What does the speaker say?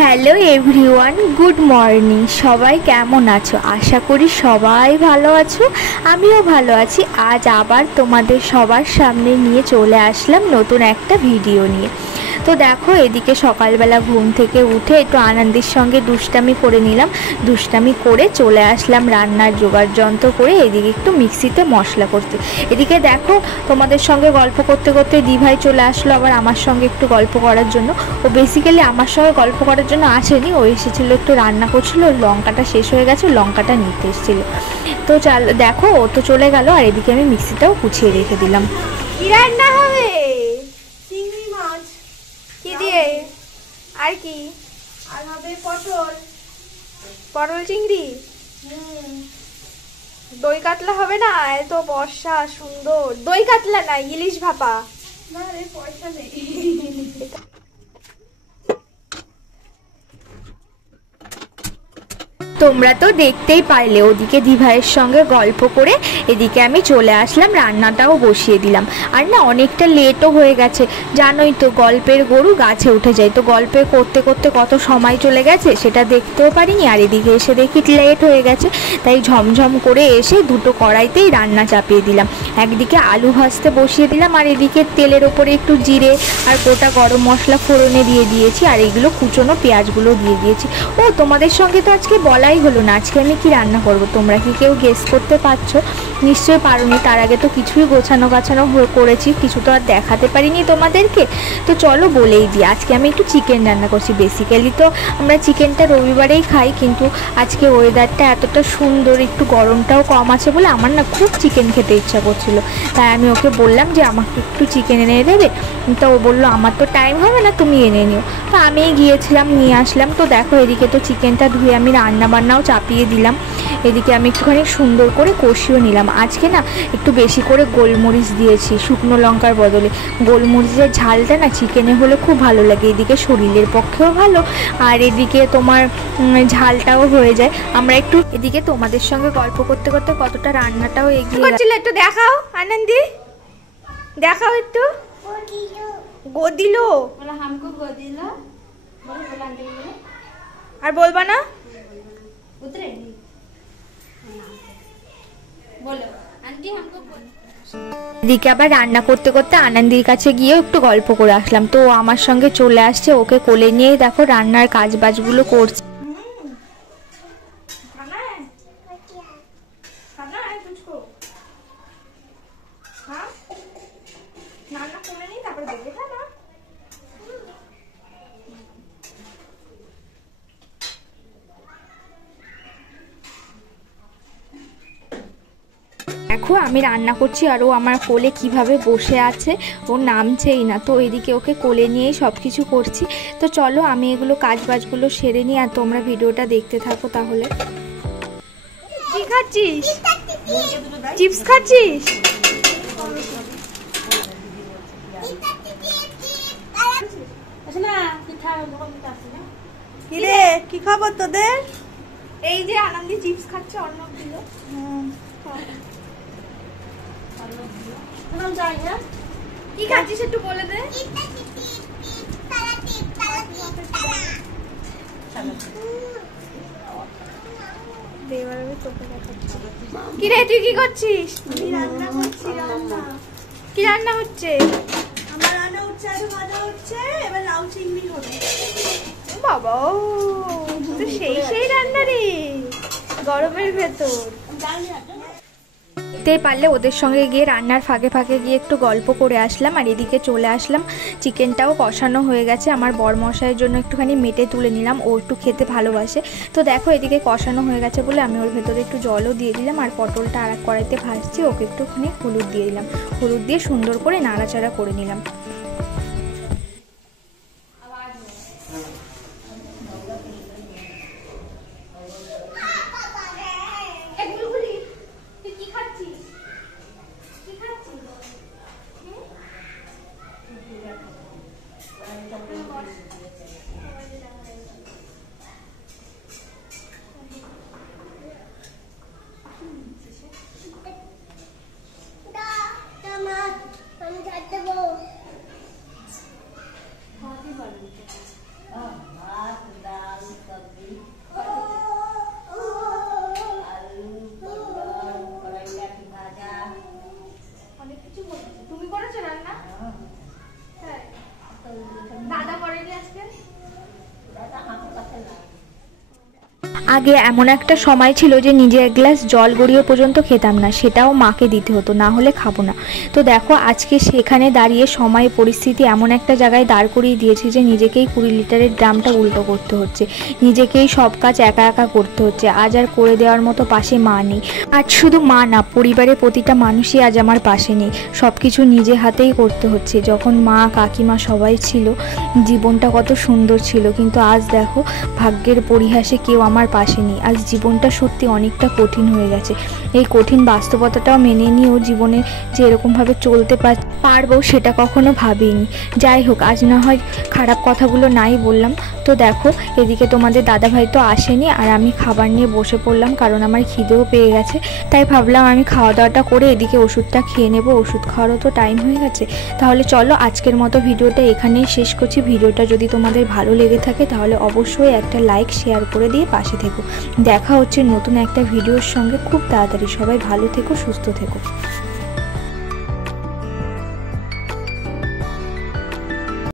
Hello everyone, good morning. সবাই কেমন আছো? আশা করি সবাই ভালো আছো, আমিও ভালো আছি। আজ আবার তোমাদের সবার সামনে নিয়ে চলে আসলাম নতুন একটা ভিডিও নিয়ে। তো দেখো, এদিকে সকালবেলা ঘুম থেকে উঠে একটু আনন্দের সঙ্গে দুষ্টামি করে নিলাম। দুষ্টামি করে চলে আসলাম রান্নার জোগাড় যন্ত্র করে, এদিকে একটু মিক্সিতে মশলা করতে। এদিকে দেখো, তোমাদের সঙ্গে গল্প করতে করতে দিভাই চলে আসলো আবার আমার সঙ্গে একটু গল্প করার জন্য। ও বেসিক্যালি আমার সঙ্গে গল্প করার জন্য আসেনি, ও এসেছিলো একটু রান্না করছিল, লঙ্কাটা শেষ হয়ে গেছে, লঙ্কাটা নিতে এসেছিলো। তো দেখো, ও তো চলে গেল, আর এদিকে আমি মিক্সিটাও গুছিয়ে রেখে দিলাম। কি রান্না হবে? চিংড়ি মাছ। কি দিয়ে? আর কি? আর হবে পটল। পটল চিংড়ি? দই কাতলা হবে না? এত বর্ষা সুন্দর। দই কাতলা না, ইলিশ ভাপা। না রে, পয়সা নেই। তোমরা তো দেখতেই পারলে, ওদিকে দিভাইয়ের সঙ্গে গল্প করে এদিকে আমি চলে আসলাম, রান্নাটাও বসিয়ে দিলাম। আর না, অনেকটা লেটও হয়ে গেছে, জানোই তো গল্পের গরু গাছে উঠে যায়। তো গল্পে করতে করতে কত সময় চলে গেছে সেটা দেখতেও পারিনি, আর এদিকে এসে দেখি লেট হয়ে গেছে। তাই ঝমঝম করে এসে দুটো কড়াইতেই রান্না চাপিয়ে দিলাম। একদিকে আলু ভাজতে বসিয়ে দিলাম, আর এদিকে তেলের ওপরে একটু জিরে আর গোটা গরম মশলা ফোড়নে দিয়ে দিয়েছি, আর এগুলো কুচনো পেঁয়াজগুলো দিয়ে দিয়েছি। ও, তোমাদের সঙ্গে তো আজকে বলাই হলো না আজকে আমি কি রান্না করব। তোমরা কি কেউ গেস করতে পারছো? নিশ্চয়ই পারোনি। তার আগে তো কিছুই গোছানো গাছানো করেছি, কিছু তো আর দেখাতে পারিনি তোমাদেরকে। তো চলো বলেই দিই, আজকে আমি একটু চিকেন রান্না করছি। বেসিক্যালি তো আমরা চিকেনটা রবিবারেই খাই, কিন্তু আজকে ওয়েদারটা এতটা সুন্দর, একটু গরমটাও কম আছে বলে আমার না খুব চিকেন খেতে ইচ্ছা করছিল। তাই আমি ওকে বললাম যে আমাকে একটু চিকেন এনে দেবে। তো ও বললো আমার তো টাইম হবে না, তুমি এনে নিও। তো আমিই গিয়েছিলাম, নিয়ে আসলাম। তো দেখো, এদিকে তো চিকেনটা ধুয়ে আমি রান্নাবান্নাও চাপিয়ে দিলাম। এদিকে আমি একটুখানি সুন্দর করে কষিয়ে নিলাম। আজকে না একটু বেশি করে গোলমরিচ দিয়েছি, শুকনো লঙ্কার বদলে। গোলমরিচের ঝালটা না চিকেনে হলে খুব ভালো লাগে, এদিকে শরীরের পক্ষেও ভালো, আর এদিকে তোমার ঝালটাও হয়ে যায়। আমরা একটু এদিকে তোমাদের সঙ্গে গল্প করতে করতে কতটা রান্নাটাও এগিয়ে গেছিল। একটু দেখাও আনন্দি, দেখাও একটু। গোদিলো हमको गोदिलो। আর বলবা না? उतरेगी। बोलो आंटी हमको। এদিকে আবার রান্না করতে করতে আনন্দির কাছে গিয়েও একটু গল্প করে আসলাম। তো ও আমার সঙ্গে চলে আসছে, ওকে কোলে নিয়েই দেখো রান্নার কাজ বাজগুলো করছে। দেখো, আমি রান্না করছি আর ও আমার কোলে কিভাবে বসে আছে, ও নামছেই না। তো এদিকে ওকে কোলে নিয়েই সব কিছু করছি। তো চলো আমি এগুলো কাজ বাজগুলো সেরে নিই, আর তোমরা ভিডিওটা দেখতে থাকো তাহলে। কি খাচ্ছিস? চিপস খাচ্ছিস? কি রে, কি খবর তোদের? এই যে আনন্দি চিপস খাচ্ছে, অর্ণব দিল। কি খাচ্ছিস একটু বলে দে। কি রে, তুই কি করছিস? আমি রান্না করছি। রান্না কি রান্না হচ্ছে? আমার রান্না হচ্ছে, আলু ভাজা হচ্ছে, এবার লাউ চিংড়ি হবে। বাবা, তো সেই রান্না রে, গরমের ভেতর। দেখতেই পারলে ওদের সঙ্গে গিয়ে রান্নার ফাঁকে ফাঁকে গিয়ে একটু গল্প করে আসলাম, আর এদিকে চলে আসলাম। চিকেনটাও কষানো হয়ে গেছে, আমার বরমশাইয়ের জন্য একটুখানি মেটে তুলে নিলাম, ও একটু খেতে ভালোবাসে। তো দেখো, এদিকে কষানো হয়ে গেছে বলে আমি ওর ভেতরে একটু জলও দিয়ে দিলাম, আর পটলটা আর এক কড়াইতে ভাজছি, ওকে একটুখানি হলুদ দিয়ে দিলাম। হলুদ দিয়ে সুন্দর করে নাড়াচাড়া করে নিলাম। আগে এমন একটা সময় ছিল যে নিজে এক গ্লাস জল গড়িয়ে পর্যন্ত খেতাম না, সেটাও মাকে দিতে হতো, না হলে খাবো না। তো দেখো আজকে সেখানে দাঁড়িয়ে সময় পরিস্থিতি এমন একটা জায়গায় দাঁড় করিয়ে দিয়েছে যে নিজেকেই 20 লিটারের ড্রামটা উল্টো করতে হচ্ছে, নিজেকেই সব কাজ একা একা করতে হচ্ছে। আজ আর করে দেওয়ার মতো পাশে মা নেই। আজ শুধু মা না, পরিবারের প্রতিটা মানুষই আজ আমার পাশে নেই, সব কিছু নিজে হাতেই করতে হচ্ছে। যখন মা কাকিমা সবাই ছিল জীবনটা কত সুন্দর ছিল, কিন্তু আজ দেখো ভাগ্যের পরিহাসে কেউ আমার পাশে নেই। আজ জীবনটা সত্যি অনেকটা কঠিন হয়ে গেছে। এই কঠিন বাস্তবতাটাও মেনে নিয়েও জীবনে যে এরকমভাবে চলতে পারবো সেটা কখনো ভাবিনি। যাই হোক, আজ না হয় খারাপ কথাগুলো নাই বললাম। তো দেখো এদিকে তোমাদের দাদাভাই তো আসেনি, আর আমি খাবার নিয়ে বসে পড়লাম, কারণ আমার খিদেও পেয়ে গেছে। তাই ভাবলাম আমি খাওয়া দাওয়াটা করে এদিকে ওষুধটা খেয়ে নেবো, ওষুধ খাওয়ারও তো টাইম হয়ে গেছে। তাহলে চলো আজকের মতো ভিডিওটা এখানেই শেষ করছি। ভিডিওটা যদি তোমাদের ভালো লেগে থাকে তাহলে অবশ্যই একটা লাইক শেয়ার করে দিয়ে পাশে থেকো। দেখা হচ্ছে নতুন একটা ভিডিওর সঙ্গে খুব তাড়াতাড়ি। সবাই ভালো থেকো, সুস্থ থেকো।